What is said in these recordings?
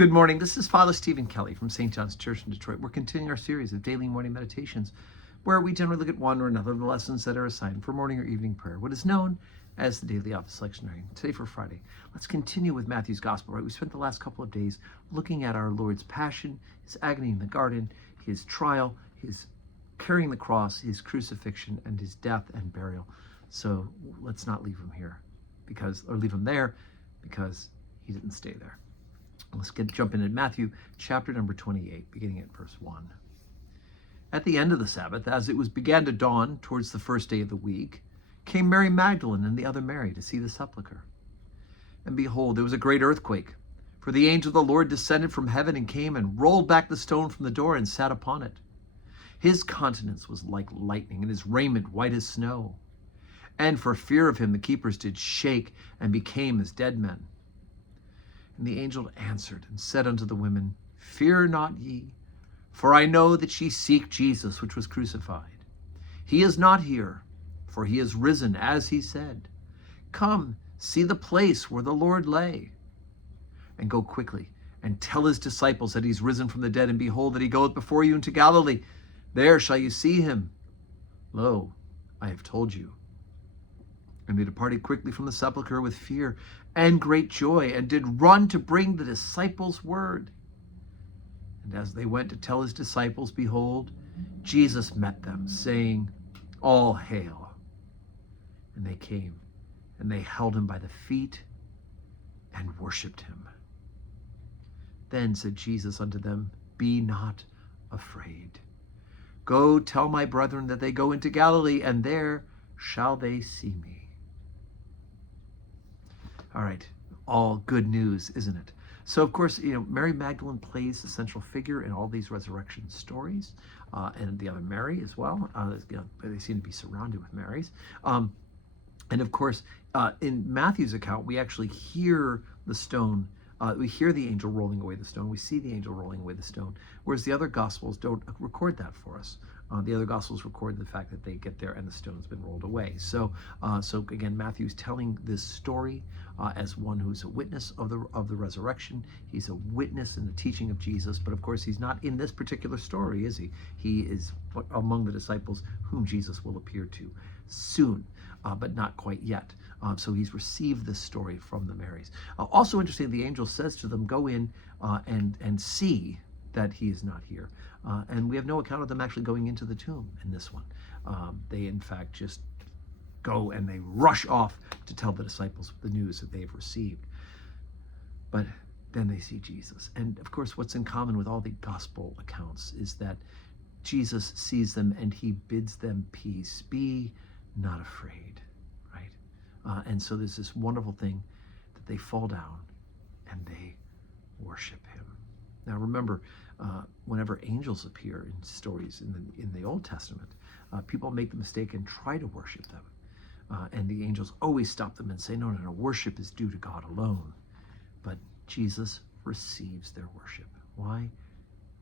Good morning. This is Father Stephen Kelly from St. John's Church in Detroit. We're continuing our series of daily morning meditations where we generally look at one or another of the lessons that are assigned for morning or evening prayer, what is known as the Daily Office Lectionary. Today for Friday, let's continue with Matthew's Gospel, right? We spent the last couple of days looking at our Lord's passion, his agony in the garden, his trial, his carrying the cross, his crucifixion, and his death and burial. So let's not leave him here leave him there because he didn't stay there. Let's jump into Matthew chapter number 28, beginning at verse 1. At the end of the Sabbath, as it began to dawn towards the first day of the week, came Mary Magdalene and the other Mary to see the sepulchre. And behold, there was a great earthquake, for the angel of the Lord descended from heaven and came and rolled back the stone from the door and sat upon it. His countenance was like lightning, and his raiment white as snow. And for fear of him the keepers did shake and became as dead men. And the angel answered and said unto the women, Fear not ye, for I know that ye seek Jesus, which was crucified. He is not here, for he is risen, as he said. Come, see the place where the Lord lay. And go quickly, and tell his disciples that he's risen from the dead, and behold, that he goeth before you into Galilee. There shall you see him. Lo, I have told you. And they departed quickly from the sepulchre with fear and great joy, and did run to bring the disciples word. And as they went to tell his disciples, behold, Jesus met them, saying, All hail. And they came, and they held him by the feet and worshipped him. Then said Jesus unto them, Be not afraid. Go tell my brethren that they go into Galilee, and there shall they see me. All right, all good news, isn't it? So, of course, Mary Magdalene plays the central figure in all these resurrection stories, and the other Mary as well. They seem to be surrounded with Marys. And, of course, in Matthew's account, we actually hear the stone. We hear the angel rolling away the stone. We see the angel rolling away the stone, whereas the other Gospels don't record that for us. The other Gospels record the fact that they get there and the stone's been rolled away. So again, Matthew's telling this story as one who's a witness of the resurrection. He's a witness in the teaching of Jesus, but of course he's not in this particular story, is he? He is among the disciples whom Jesus will appear to soon, but not quite yet. So he's received this story from the Marys. Also interesting, the angel says to them, go in and see that he is not here. And we have no account of them actually going into the tomb in this one. They, in fact, just go and they rush off to tell the disciples the news that they've received. But then they see Jesus. And, of course, what's in common with all the gospel accounts is that Jesus sees them and he bids them peace. Be not afraid, right? And so there's this wonderful thing that they fall down and they worship him. Now remember, whenever angels appear in stories in the Old Testament, people make the mistake and try to worship them. And the angels always stop them and say, no, worship is due to God alone. But Jesus receives their worship. Why?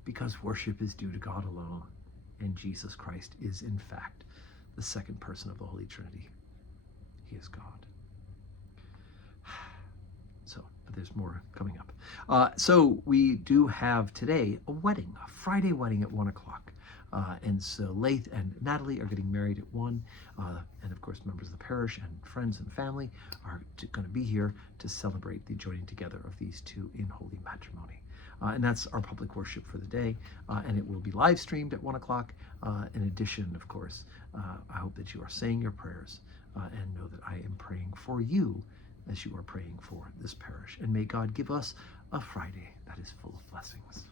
Because worship is due to God alone. And Jesus Christ is, in fact, the second person of the Holy Trinity. He is God. But there's more coming up. So we do have today a wedding, a Friday wedding at 1 o'clock. And so Laith and Natalie are getting married at 1. And of course, members of the parish and friends and family are going to be here to celebrate the joining together of these two in holy matrimony. And that's our public worship for the day. And it will be live streamed at 1 o'clock. In addition, of course, I hope that you are saying your prayers and know that I am praying for you as you are praying for this parish. And may God give us a Friday that is full of blessings.